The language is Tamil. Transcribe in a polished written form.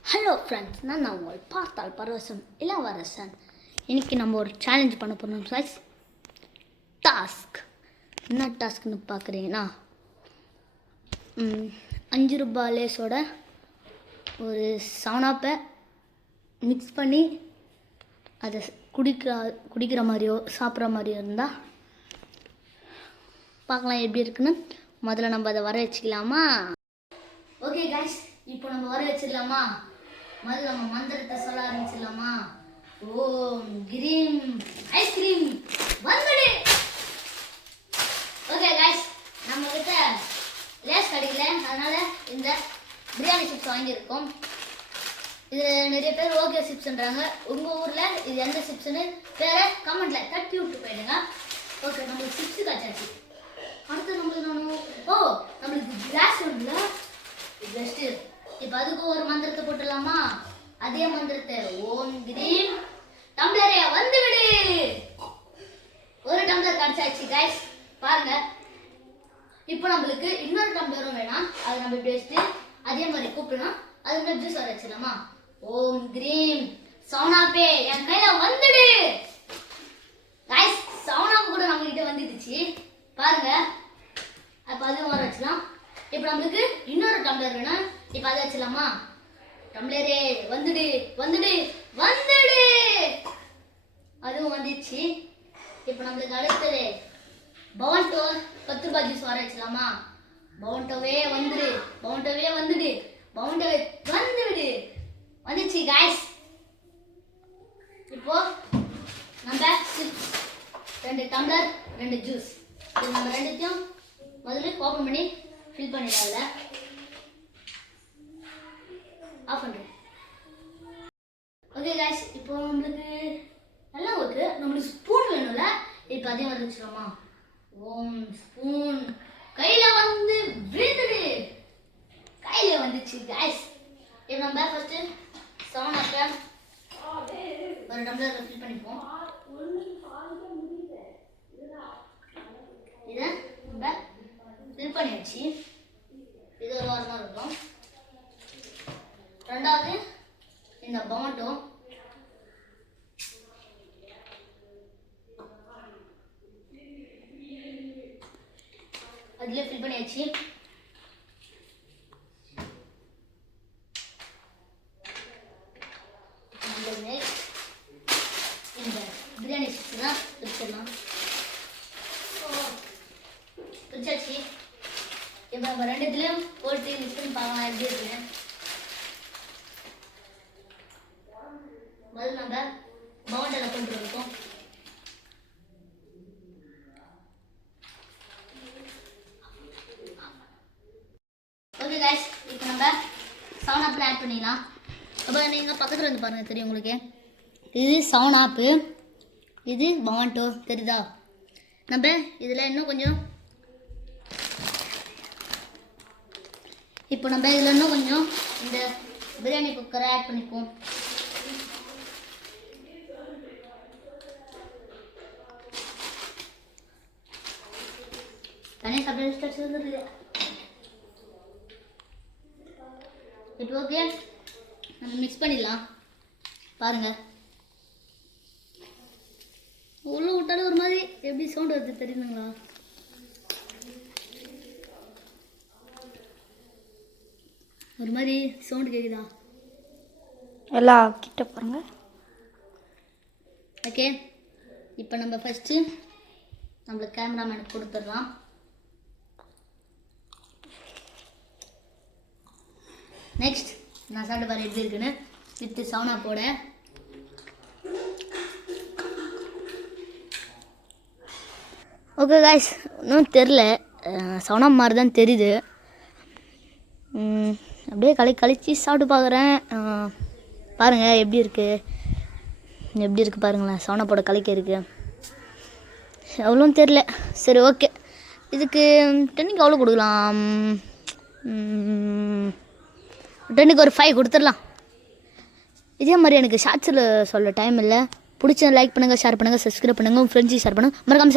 ஹலோ ஃப்ரெண்ட்ஸ், நான் உங்கள் பார்த்தால் பரவசம் இளவரசன். இன்றைக்கி நம்ம ஒரு சேலஞ்ச் பண்ண போகிறோம் ஃப்ரெண்ட்ஸ். டாஸ்க் என்ன டாஸ்க்னு பார்க்குறீங்கன்னா, 5 ரூபாய் லேஸோட ஒரு சவனாப்பை மிக்ஸ் பண்ணி அதை குடிக்கிற மாதிரியோ சாப்பிட்ற மாதிரியோ இருந்தால் பார்க்கலாம் எப்படி இருக்குன்னு. முதல்ல நம்ம அதை வர வச்சுக்கலாமா? ஓகே கைஸ், இப்போ நம்ம வர வச்சிடலாமா? முதல்ல நம்ம மந்திரத்தை சொல்ல ஆரம்பிச்சிடலாமா? ஓம் கிரீம் ஐஸ்கிரீம் வந்துடு. ஓகே கைஸ், நம்ம கிட்ட லேஸ் கிடைக்கல, அதனால இந்த பிரியாணி சிப்ஸ் வாங்கியிருக்கோம். இது நிறைய பேர் ஓகே சிப்ஸ்ன்றாங்க. உங்கள் ஊரில் இது எந்த சிப்ஸ்ன்னு பேரை கமெண்ட்டில் தட்டி விட்டு போயிடுங்க. ஓகே, நம்மளுக்கு சிப்ஸு காய்ச்சாச்சு. அடுத்து நம்மளுக்கு கிளாஸ் ஒன்றுல பெஸ்ட்டு. இப்போ அதுக்கு ஒரு மந்திரத்தை போட்டுடலாமா? அதே மந்திரத்தை, ஓம் கிரீம் டம்ளரே வந்து விடு. ஒரு டம்ளர் கிடைச்சாச்சு கைஸ், பாருங்க. இப்போ நம்மளுக்கு இன்னொரு டம்ளரும் வேணாம், அதை நம்ம இப்படி வச்சுட்டு அதே மாதிரி கூப்பிடணும். அது மாதிரி ஜூஸ் வர வச்சிடலாமா? ஓம் கிரீம் சவுனாப்பே என் கையில வந்துடு. கைஸ், சவுனாப்பு கூட நம்ம கிட்ட வந்துடுச்சு பாருங்க. அப்போ அதுவும் வர வச்சுக்கலாம். இப்போ நம்மளுக்கு இன்னொரு டம்ளர் வேணும், இப்போ அதை வச்சிடலாமா? டம்ளரே வந்துடு வந்துடு வந்துடு. அதுவும் வந்துடுச்சு. இப்போ நம்மளுக்கு அடுத்தது பவன்டோ 10 ரூபாய் ஜூஸ் வர வச்சிடலாமா? பவன்டோவே வந்துடு பவன்டோவே வந்துடு பவன்டோவே வந்துவிடு. வந்துச்சு காய்ஸ். இப்போ நம்ம 2 டம்ளர் 2 ஜூஸ், இது நம்ம ரெண்டுத்தையும் முதல்ல ஓப்பன் பண்ணி ஃபில் பண்ணிடல. ஆஃப் பண்ணுறேன். ஓகே கைஸ், இப்போ நம்மளுக்கு நல்லா இருக்கு. நம்மளுக்கு ஸ்பூன் வேணும்ல, இப்போ அதே மாதிரி வச்சுக்கலாமா? ஓம் ஸ்பூன் கையில வந்து விழுந்துடு. கையில வந்துச்சு கைஸ். இப்போ நம்ம ஃபர்ஸ்ட் சவுனாப்பை ஒரு டம்ளர் ஃபில் பண்ணிப்போம். இதை நம்ம ஃபில் பண்ணியாச்சு. இது ஒரு வாரமாக இருக்கும். ரெண்டாவது இந்த பவன்டோ அதுல ஃபில் பண்ணியாச்சு. இந்த பிரியாணி சிப்ஸ் தான் பிரிச்சிடலாம். பிரிச்சாச்சு. இப்போ நம்ம ரெண்டுத்துலையும் போட்டு மிக்ஸ் பண்ணி பார்க்கலாம் எப்படி இருக்குன்னு. முதல்ல நம்ம பவுண்டரில் கொண்டு இருக்கோம். ஓகே கைஸ், இப்போ நம்ம சவுனாப்பில் ஆட் பண்ணிடலாம். அப்போ நீங்கள் பக்கத்தில் வந்து பாருங்கள், தெரியும் உங்களுக்கு. இது சவுனாப்பு, இது பவன்டோ, தெரியுதா? நம்ம இதில் இன்னும் கொஞ்சம் இந்த பிரியாணி குக்கரை ஆட் பண்ணிப்போம். தனியாக சாப்பிட்டு இப்போ ஓகே, நம்ம மிக்ஸ் பண்ணிடலாம். பாருங்க, உள்ள விட்டாலும் ஒரு மாதிரி எப்படி சவுண்ட் வருது தெரியுதுங்களா? ஒரு மாதிரி சவுண்ட் கேட்குதா? எல்லாம் கிட்ட பாருங்க. ஓகே, இப்போ நம்ம ஃபஸ்ட்டு நம்மளுக்கு கேமராமேனுக்கு கொடுத்துடலாம். நெக்ஸ்ட் நான் சாப்பிட்டு பாரு எப்படி இருக்குன்னு, வித்து சவுனாப்போட. ஓகே காய்ஸ், இன்னும் தெரில, சவுனா மாதிரி தான் தெரியுது. அப்படியே கழிச்சு சாப்பிட்டு பார்க்குறேன். பாருங்கள் எப்படி இருக்குது பாருங்களேன். சவுனாப்போட கலைக்க இருக்குது. அவ்வளோவும் தெரில. சரி ஓகே, இதுக்கு 10க்கு எவ்வளோ கொடுக்கலாம்? 10க்கு ஒரு 5 கொடுத்துடலாம். இதே மாதிரி எனக்கு ஷார்ட்ஸில் சொல்ல டைம் இல்லை. பிடிச்ச லைக் பண்ணுங்கள், ஷேர் பண்ணுங்கள், சப்ஸ்கிரைப் பண்ணுங்கள், உங்கள் ஃப்ரெண்ட்ஸுக்கு ஷேர் பண்ணுங்கள். மறக்காமல்